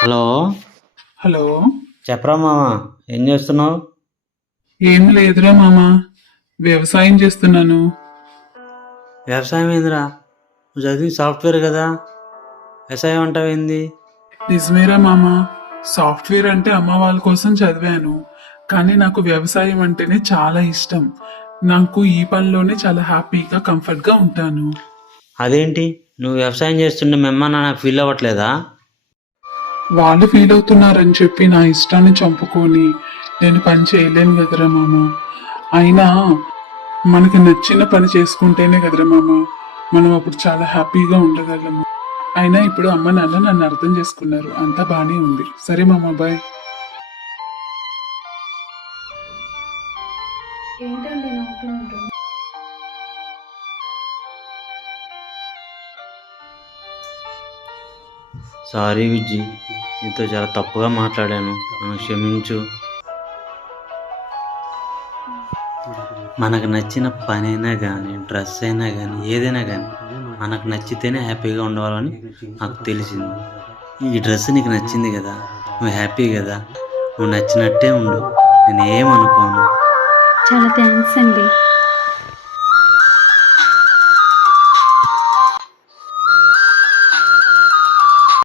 Hello. Hello. చెప్పరా మామ, ఏం చేస్తున్నావు? ఏం లేదురా మామ, వ్యవసాయం చేస్తున్నాను. వ్యవసాయం ఏందిరా? నువ్వు చదివి సాఫ్ట్వేర్ కదా, వ్యవసాయం అంటావేంది? నిజమేరా మామ, సాఫ్ట్వేర్ అంటే అమ్మ వాళ్ళ కోసం చదివాను, కానీ నాకు వ్యవసాయం అంటేనే చాలా ఇష్టం. నాకు ఈ పనిలోనే చాలా హ్యాపీగా కంఫర్ట్గా ఉంటాను. అదేంటి, నువ్వు వ్యవసాయం చేస్తుంటే మీ అమ్మ నాన్న ఫీల్ అవ్వట్లేదా? వాళ్ళు ఫీల్ అవుతున్నారని చెప్పి నా ఇష్టాన్ని చంపుకొని నేను పని చేయలేను కదరా మామ. అయినా మనకి నచ్చిన పని చేసుకుంటేనే కదరా మామ మనం అప్పుడు చాలా హ్యాపీగా ఉండగలము. అయినా ఇప్పుడు అమ్మ నాన్న నన్ను అర్థం చేసుకున్నారు, అంతా బానే ఉంది. సరే మామ, బాయ్. ఏంటండి నవ్వుతున్నారు? సారీ విజ్జి, నీతో చాలా తప్పుగా మాట్లాడాను, నన్ను క్షమించు. మనకు నచ్చిన పనైనా కానీ, డ్రెస్ అయినా కానీ, ఏదైనా కానీ మనకు నచ్చితేనే హ్యాపీగా ఉండవాలని నాకు తెలిసింది. ఈ డ్రెస్ నీకు నచ్చింది కదా, నువ్వు హ్యాపీ కదా, నువ్వు నచ్చినట్టే ఉండు, నేను ఏమనుకోను. చాలా థ్యాంక్స్ అండి.